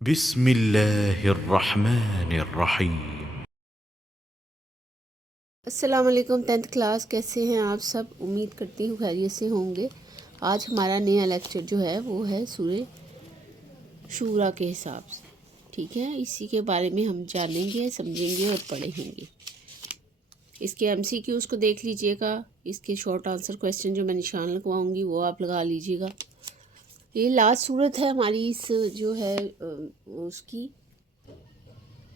بسم اللہ الرحمن الرحیم۔ السلام علیکم 10th کلاس، کیسے ہیں آپ سب؟ امید کرتی ہوں خیریت سے ہوں گے۔ آج ہمارا نیا لیکچر جو ہے وہ ہے سورہ شورا کے حساب سے، ٹھیک ہے؟ اسی کے بارے میں ہم جانیں گے، سمجھیں گے اور پڑھیں گے۔ اس کے MCQs کو دیکھ لیجئے گا، اس کے شارٹ آنسر کویسچن جو میں نشان لگواؤں گی وہ آپ لگا لیجئے گا۔ یہ لاسٹ صورت ہے ہماری اس جو ہے اس کی،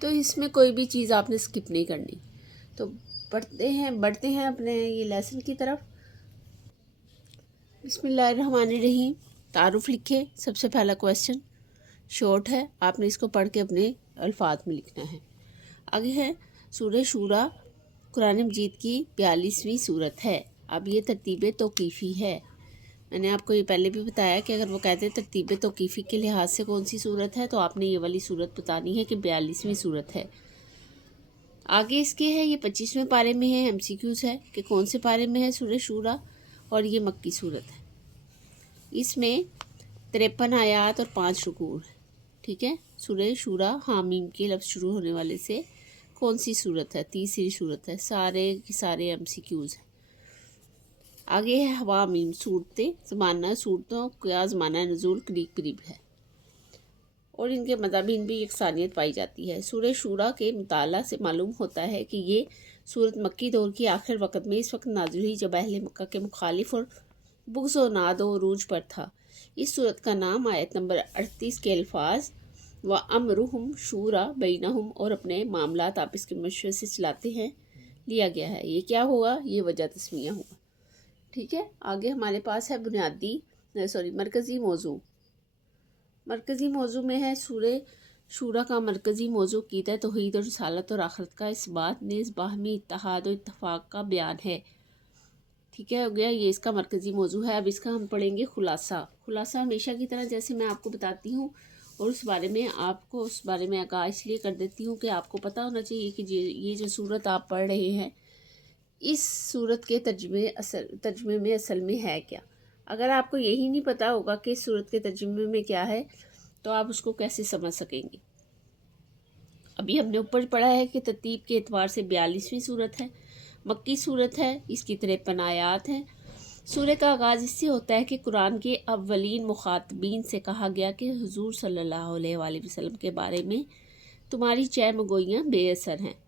تو اس میں کوئی بھی چیز آپ نے سکپ نہیں کرنی۔ تو بڑھتے ہیں اپنے یہ لیسن کی طرف۔ بسم اللہ الرحمن الرحیم۔ تعارف لکھیں۔ سب سے پہلا کویسچن شارٹ ہے، آپ نے اس کو پڑھ کے اپنے الفاظ میں لکھنا ہے۔ آگے ہے سورہ شورا قرآن مجید کی 42ویں صورت ہے۔ اب یہ ترتیب توقیفی ہے۔ میں نے آپ کو یہ پہلے بھی بتایا کہ اگر وہ کہتے ہیں ترتیب توقیفی کے لحاظ سے کون سی صورت ہے، تو آپ نے یہ والی صورت بتانی ہے کہ 42ویں صورت ہے۔ آگے اس کے ہے یہ 25ویں پارے میں ہے، MCQs ہے کہ کون سے پارے میں ہے سورہ شورا، اور یہ مکی صورت ہے۔ اس میں 53 آیات اور 5 رکوع ہے، ٹھیک ہے؟ سورہ شورا حامیم کے لفظ شروع ہونے والے سے کون سی صورت ہے؟ تیسری صورت ہے۔ سارے کی سارے MCQs ہیں۔ آگے ہے حوامیم صورتیں، زمانہ صورتوں کا زمانہ نزول قریب قریب ہے، اور ان کے مضامین بھی یکسانیت پائی جاتی ہے۔ سورہ شورا کے مطالعہ سے معلوم ہوتا ہے کہ یہ سورت مکی دور کی آخر وقت میں اس وقت نازل ہوئی جب اہل مکہ کے مخالف اور بغض و ناد و عروج پر تھا۔ اس سورت کا نام آیت نمبر 38 کے الفاظ وَأَمْرُهُمْ شُورَىٰ بَيْنَهُمْ اور اپنے معاملات آپس کے مشورے سے چلاتے ہیں لیا گیا ہے۔ یہ کیا ہوگا؟ یہ وجہ تسمیہ ہوگا، ٹھیک ہے؟ آگے ہمارے پاس ہے مرکزی موضوع۔ مرکزی موضوع میں ہے سورہ شورا کا مرکزی موضوع عقیدہ توحید اور رسالت اور آخرت کا اس بات نیز باہمی اتحاد و اتفاق کا بیان ہے، ٹھیک ہے؟ ہو گیا، یہ اس کا مرکزی موضوع ہے۔ اب اس کا ہم پڑھیں گے خلاصہ۔ خلاصہ ہمیشہ کی طرح جیسے میں آپ کو بتاتی ہوں، اور اس بارے میں آپ کو اس بارے میں آگاہ اس لیے کر دیتی ہوں کہ آپ کو پتہ ہونا چاہیے کہ یہ جو صورت آپ پڑھ رہے ہیں، اس صورت کے ترجمے میں اصل میں ہے کیا۔ اگر آپ کو یہی نہیں پتہ ہوگا کہ اس صورت کے ترجمے میں کیا ہے، تو آپ اس کو کیسے سمجھ سکیں گے؟ ابھی ہم نے اوپر پڑھا ہے کہ ترتیب کے اعتبار سے 42ویں صورت ہے، مکی صورت ہے، اس کی 53 آیات ہیں۔ سورہ کا آغاز اس سے ہوتا ہے کہ قرآن کے اولین مخاطبین سے کہا گیا کہ حضور صلی اللہ علیہ وآلہ وسلم کے بارے میں تمہاری چہ مگوئیاں بے اثر ہیں۔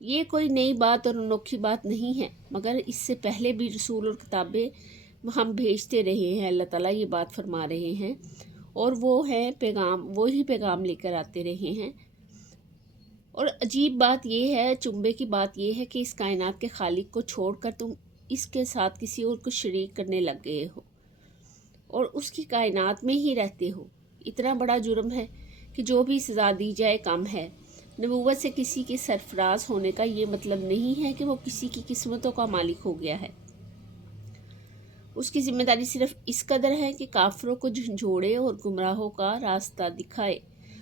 یہ کوئی نئی بات اور انوکھی بات نہیں ہے، مگر اس سے پہلے بھی رسول اور کتابیں ہم بھیجتے رہے ہیں، اللہ تعالیٰ یہ بات فرما رہے ہیں، اور وہی پیغام لے کر آتے رہے ہیں۔ اور عجیب بات یہ ہے، چنبے کی بات یہ ہے کہ اس کائنات کے خالق کو چھوڑ کر تم اس کے ساتھ کسی اور کو شریک کرنے لگ گئے ہو، اور اس کی کائنات میں ہی رہتے ہو۔ اتنا بڑا جرم ہے کہ جو بھی سزا دی جائے کم ہے۔ نبوت سے کسی کے سرفراز ہونے کا یہ مطلب نہیں ہے کہ وہ کسی کی قسمتوں کا مالک ہو گیا ہے۔ اس کی ذمہ داری صرف اس قدر ہے کہ کافروں کو جھنجھوڑے اور گمراہوں کا راستہ دکھائے۔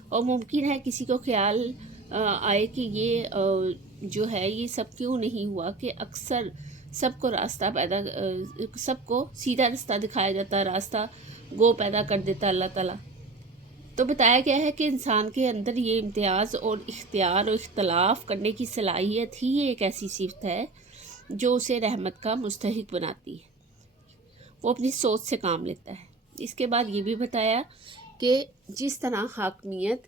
اور ممکن ہے کسی کو خیال آئے کہ یہ جو ہے یہ سب کیوں نہیں ہوا کہ اکثر سب کو سیدھا راستہ دکھایا جاتا، راستہ گو پیدا کر دیتا اللہ تعالیٰ۔ تو بتایا گیا ہے کہ انسان کے اندر یہ امتیاز اور اختیار اور اختلاف کرنے کی صلاحیت ہی ایک ایسی صفت ہے جو اسے رحمت کا مستحق بناتی ہے۔ وہ اپنی سوچ سے کام لیتا ہے۔ اس کے بعد یہ بھی بتایا کہ جس طرح حاکمیت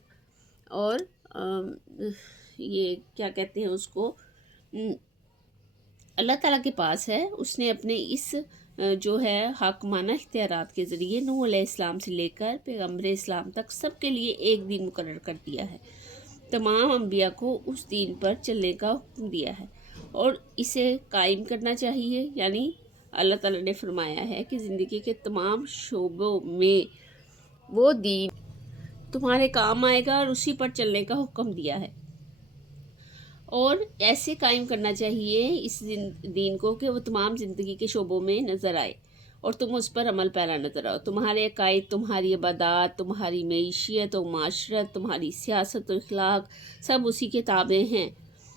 اور یہ کیا کہتے ہیں اس کو اللہ تعالیٰ کے پاس ہے، اس نے اپنے اس جو ہے حاکمانہ اختیارات کے ذریعے نوح علیہ السلام سے لے کر پیغمبر اسلام تک سب کے لیے ایک دین مقرر کر دیا ہے۔ تمام انبیاء کو اس دین پر چلنے کا حکم دیا ہے اور اسے قائم کرنا چاہیے۔ یعنی اللہ تعالیٰ نے فرمایا ہے کہ زندگی کے تمام شعبوں میں وہ دین تمہارے کام آئے گا اور اسی پر چلنے کا حکم دیا ہے، اور ایسے قائم کرنا چاہیے اس دین کو کہ وہ تمام زندگی کے شعبوں میں نظر آئے اور تم اس پر عمل پیرا نظر آؤ۔ تمہارے عقائد، تمہاری عبادات، تمہاری معیشت و معاشرت، تمہاری سیاست و اخلاق سب اسی کے تابع ہیں،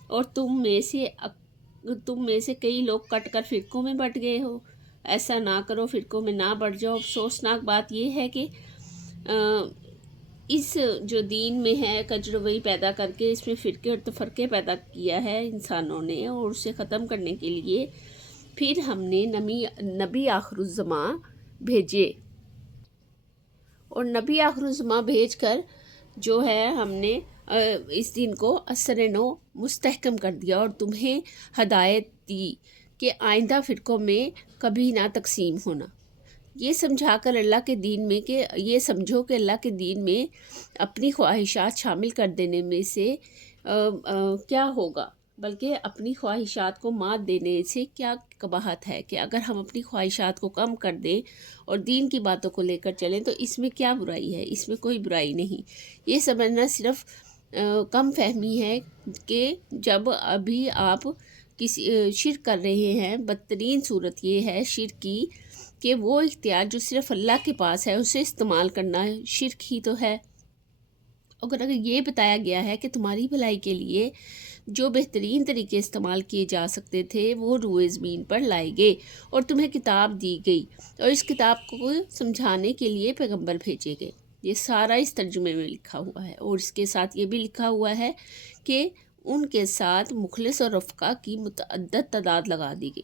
اور تم میں سے کئی لوگ کٹ کر فرقوں میں بٹ گئے ہو۔ ایسا نہ کرو، فرقوں میں نہ بٹ جاؤ۔ افسوسناک بات یہ ہے کہ اس جو دین میں ہے کجروی پیدا کر کے اس میں فرقے اور تفرقے پیدا کیا ہے انسانوں نے، اور اسے ختم کرنے کے لیے پھر ہم نے نبی آخر الزماں بھیجے، اور نبی آخر الزماں بھیج کر جو ہے ہم نے اس دین کو اثر نو مستحکم کر دیا، اور تمہیں ہدایت دی کہ آئندہ فرقوں میں کبھی نہ تقسیم ہونا۔ یہ سمجھا کر اللہ کے دین میں کہ یہ سمجھو کہ اللہ کے دین میں اپنی خواہشات شامل کر دینے میں سے کیا ہوگا، بلکہ اپنی خواہشات کو مات دینے سے کیا قباحت ہے، کہ اگر ہم اپنی خواہشات کو کم کر دیں اور دین کی باتوں کو لے کر چلیں تو اس میں کیا برائی ہے، اس میں کوئی برائی نہیں۔ یہ سمجھنا صرف کم فہمی ہے کہ جب ابھی آپ کسی شرک کر رہے ہیں، بدترین صورت یہ ہے شرک کی کہ وہ اختیار جو صرف اللہ کے پاس ہے اسے استعمال کرنا شرک ہی تو ہے۔ اگر یہ بتایا گیا ہے کہ تمہاری بھلائی کے لیے جو بہترین طریقے استعمال کیے جا سکتے تھے وہ روئے زمین پر لائے گئے، اور تمہیں کتاب دی گئی، اور اس کتاب کو سمجھانے کے لیے پیغمبر بھیجے گئے۔ یہ سارا اس ترجمے میں لکھا ہوا ہے، اور اس کے ساتھ یہ بھی لکھا ہوا ہے کہ ان کے ساتھ مخلص اور رفقا کی متعدد تعداد لگا دی گئی،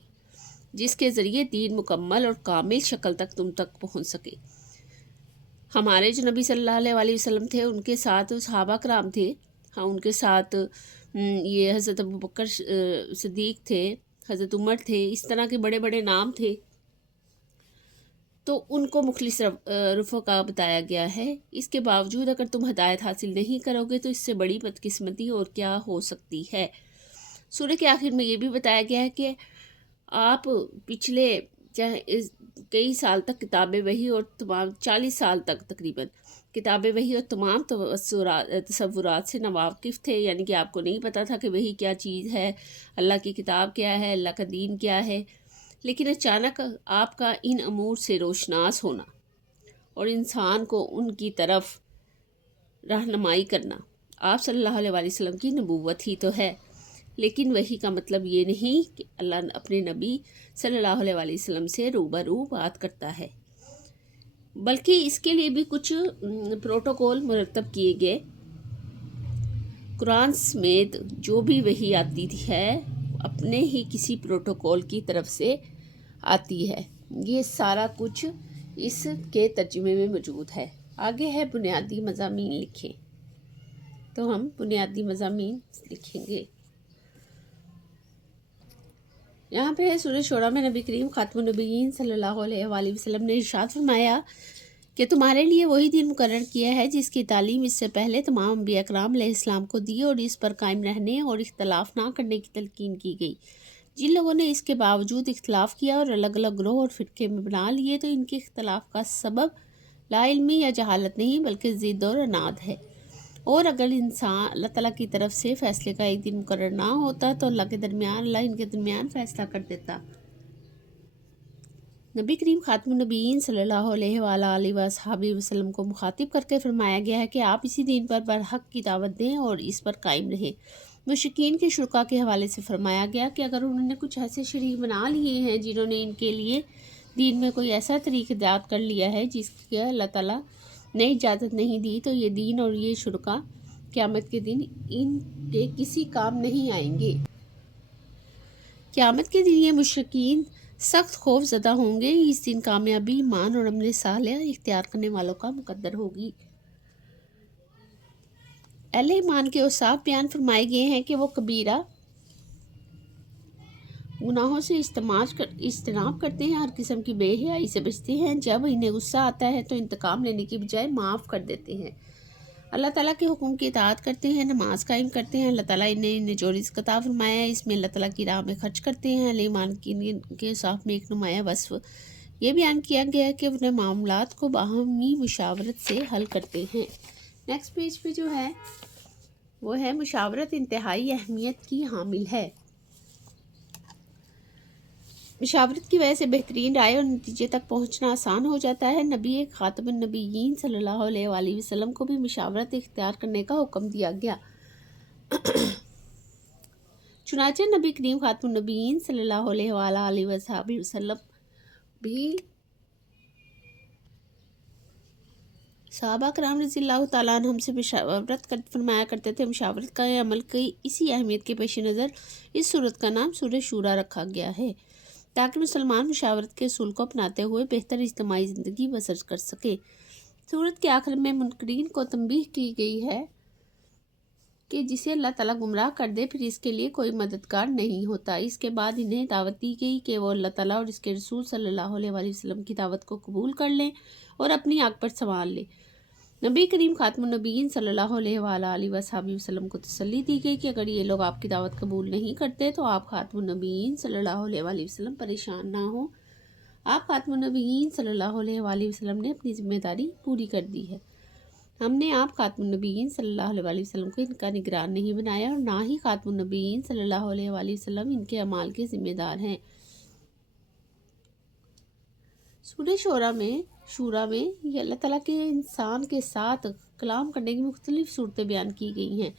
جس کے ذریعے دین مکمل اور کامل شکل تک تم تک پہنچ سکے۔ ہمارے جو نبی صلی اللہ علیہ وسلم تھے ان کے ساتھ صحابہ کرام تھے، ہاں ان کے ساتھ یہ حضرت ابوبکر صدیق تھے، حضرت عمر تھے، اس طرح کے بڑے بڑے نام تھے، تو ان کو مخلص رفقا بتایا گیا ہے۔ اس کے باوجود اگر تم ہدایت حاصل نہیں کرو گے تو اس سے بڑی بدقسمتی اور کیا ہو سکتی ہے۔ سورہ کے آخر میں یہ بھی بتایا گیا ہے کہ آپ پچھلے کئی سال تک کتاب وحی اور تمام 40 سال تک تقریباً کتاب وحی اور تمام تصورات سے ناواقف تھے، یعنی کہ آپ کو نہیں پتہ تھا کہ وحی کیا چیز ہے، اللہ کی کتاب کیا ہے، اللہ کا دین کیا ہے۔ لیکن اچانک آپ کا ان امور سے روشناس ہونا اور انسان کو ان کی طرف رہنمائی کرنا آپ صلی اللہ علیہ وسلم کی نبوت ہی تو ہے۔ لیکن وحی کا مطلب یہ نہیں کہ اللہ اپنے نبی صلی اللہ علیہ وسلم سے روبرو بات کرتا ہے، بلکہ اس کے لیے بھی کچھ پروٹوکول مرتب کیے گئے۔ قرآن سمیت جو بھی وحی آتی ہے اپنے ہی کسی پروٹوکول کی طرف سے آتی ہے۔ یہ سارا کچھ اس کے ترجمے میں موجود ہے۔ آگے ہے بنیادی مضامین لکھیں، تو ہم بنیادی مضامین لکھیں گے۔ یہاں پہ ہے سورہ شورى میں نبی کریم خاتم النبیین صلی اللہ علیہ وآلہ وسلم نے ارشاد فرمایا کہ تمہارے لیے وہی دین مقرر کیا ہے جس کی تعلیم اس سے پہلے تمام انبیاء اکرام علیہ السلام کو دی، اور اس پر قائم رہنے اور اختلاف نہ کرنے کی تلقین کی گئی۔ جن لوگوں نے اس کے باوجود اختلاف کیا اور الگ الگ گروہ اور فرقے میں بنا لیے تو ان کے اختلاف کا سبب لا علمی یا جہالت نہیں بلکہ ضد اور عناد ہے۔ اور اگر انسان اللہ تعالیٰ کی طرف سے فیصلے کا ایک دن مقرر نہ ہوتا تو اللہ ان کے درمیان فیصلہ کر دیتا۔ نبی کریم خاتم النبیین صلی اللہ علیہ وآلہ وصحبہ وسلم کو مخاطب کر کے فرمایا گیا ہے کہ آپ اسی دین پر برحق کی دعوت دیں اور اس پر قائم رہیں۔ مشرکین کے شرکاء کے حوالے سے فرمایا گیا کہ اگر انہوں نے کچھ ایسے شریک بنا لیے ہیں جنہوں نے ان کے لیے دین میں کوئی ایسا طریقہ ایجاد کر لیا ہے جس کی اللہ تعالیٰ نے اجازت نہیں دی، تو یہ دین اور یہ شرکاء قیامت کے دن ان کے کسی کام نہیں آئیں گے۔ قیامت کے دن یہ مشرکین سخت خوف زدہ ہوں گے۔ اس دن کامیابی ایمان اور عمل صالح اختیار کرنے والوں کا مقدر ہوگی۔ اہل ایمان کے اوصاف بیان فرمائے گئے ہیں کہ وہ کبیرہ گناہوں سے اجتناب کرتے ہیں، ہر قسم کی بے حیائی سے بچتے ہیں، جب انہیں غصہ آتا ہے تو انتقام لینے کی بجائے معاف کر دیتے ہیں، اللہ تعالیٰ کے حکم کی اطاعت کرتے ہیں، نماز قائم کرتے ہیں، اللہ تعالیٰ انہیں جو رزق عطا فرمایا ہے اس میں اللہ تعالیٰ کی راہ میں خرچ کرتے ہیں۔ اہل ایمان کے اوصاف میں ایک نمایاں وصف یہ بیان کیا گیا ہے کہ وہ اپنے معاملات کو باہمی مشاورت سے حل کرتے ہیں۔ نیکسٹ پیج پہ جو ہے وہ ہے مشاورت انتہائی اہمیت کی حامل ہے۔ مشاورت کی وجہ سے بہترین رائے اور نتیجے تک پہنچنا آسان ہو جاتا ہے۔ نبی خاتم النبیین صلی اللہ علیہ وآلہ وسلم کو بھی مشاورت اختیار کرنے کا حکم دیا گیا۔ چنانچہ نبی کریم خاتم النبیین صلی اللہ علیہ وآلہ وسلم بھی صحابہ کرام رضی اللہ تعالیٰ عنہ ہم سے فرمایا کرتے تھے مشاورت کا عمل کی اسی اہمیت کے پیش نظر اس صورت کا نام سورہ شورا رکھا گیا ہے تاکہ مسلمان مشاورت کے اصول کو اپناتے ہوئے بہتر اجتماعی زندگی بسر کر سکے۔ سورت کے آخر میں منکرین کو تنبیہ کی گئی ہے کہ جسے اللہ تعالیٰ گمراہ کر دے پھر اس کے لیے کوئی مددگار نہیں ہوتا۔ اس کے بعد انہیں دعوت دی گئی کہ وہ اللہ تعالیٰ اور اس کے رسول صلی اللہ علیہ وآلہ وسلم کی دعوت کو قبول کر لیں اور اپنی آنکھ پر سنبھال لیں۔ نبی کریم خاتم النبیین صلی اللہ علیہ وآلہ وسلم کو تسلی دی گئی کہ اگر یہ لوگ آپ کی دعوت قبول نہیں کرتے تو آپ خاتم النبیین صلی اللہ علیہ وآلہ وسلم پریشان نہ ہوں۔ آپ خاتم النبیین صلی اللہ علیہ وآلہ وسلم نے اپنی ذمہ داری پوری کر دی ہے۔ ہم نے آپ خاتم النبیین صلی اللہ علیہ وآلہ وسلم کو ان کا نگران نہیں بنایا اور نہ ہی خاتم النبیین صلی اللہ علیہ وآلہ وسلم ان کے اعمال کے ذمہ دار ہیں۔ سورہ شورا میں یہ اللہ تعالیٰ کے انسان کے ساتھ کلام کرنے کی مختلف صورتیں بیان کی گئی ہیں۔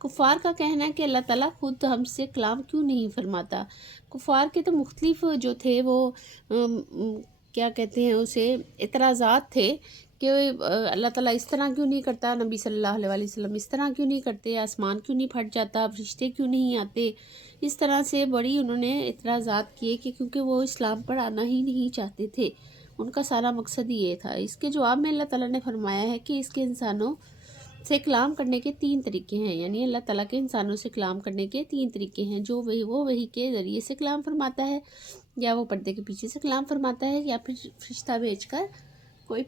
کفار کا کہنا ہے کہ اللہ تعالیٰ خود ہم سے کلام کیوں نہیں فرماتا۔ کفار کے تو مختلف جو تھے وہ کیا کہتے ہیں اسے اعتراضات تھے کہ اللہ تعالیٰ اس طرح کیوں نہیں کرتا، نبی صلی اللہ علیہ وآلہ وسلم اس طرح کیوں نہیں کرتے، آسمان کیوں نہیں پھٹ جاتا، فرشتے کیوں نہیں آتے۔ اس طرح سے بڑی انہوں نے اعتراضات کیے کہ کیونکہ وہ اسلام پر آنا ہی نہیں چاہتے تھے، ان کا سارا مقصد یہ تھا۔ اس کے جواب میں اللہ تعالیٰ نے فرمایا ہے کہ اس کے انسانوں سے کلام کرنے کے 3 طریقے ہیں، یعنی اللہ تعالیٰ کے انسانوں سے کلام کرنے کے 3 طریقے ہیں، جو وہ وحی کے ذریعے سے کلام فرماتا ہے، یا وہ پردے کے پیچھے سے کلام فرماتا ہے، یا پھر فرشتہ بھیج کر کوئی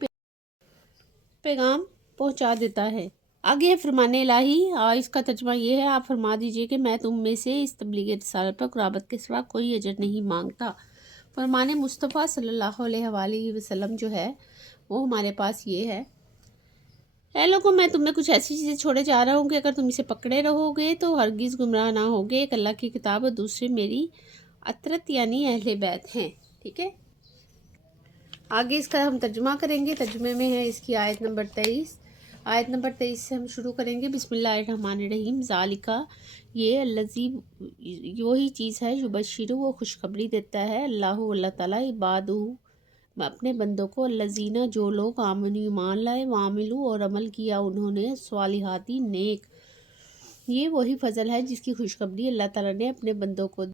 پیغام پہنچا دیتا ہے۔ آگے ہے فرمان الہی، اس کا ترجمہ یہ ہے، آپ فرما دیجئے کہ میں تم میں سے اس تبلیغ رسالت پر قرابت کے سوا کوئی اجر نہیں مانگتا۔ فرمان مصطفیٰ صلی اللہ علیہ وآلہ وسلم جو ہے وہ ہمارے پاس یہ ہے، اے لوگوں میں تم میں کچھ ایسی چیزیں چھوڑے جا رہا ہوں کہ اگر تم اسے پکڑے رہو گے تو ہرگز گمراہ نہ ہوگے۔ ایک اللہ کی کتاب اور دوسرے میری اطرت یعنی اہل بیت ہیں۔ ٹھیک ہے، آگے اس کا ہم ترجمہ کریں گے۔ ترجمے میں ہے اس کی آیت نمبر 23۔ آیت نمبر 23 سے ہم شروع کریں گے۔ بسم اللہ الرحمن الرحیم۔ ذالکہ، یہ الذی، وہی چیز ہے، یبشر، وہ خوشخبری دیتا ہے، اللہ تعالیٰ، عبادہ، اپنے بندوں کو، الذین، جو لوگ آمنوا، ایمان لائے، وعملوا، اور عمل کیا انہوں نے، صالحات، نیک۔ یہ وہی فضل ہے جس کی خوشخبری اللہ تعالیٰ نے اپنے بندوں کو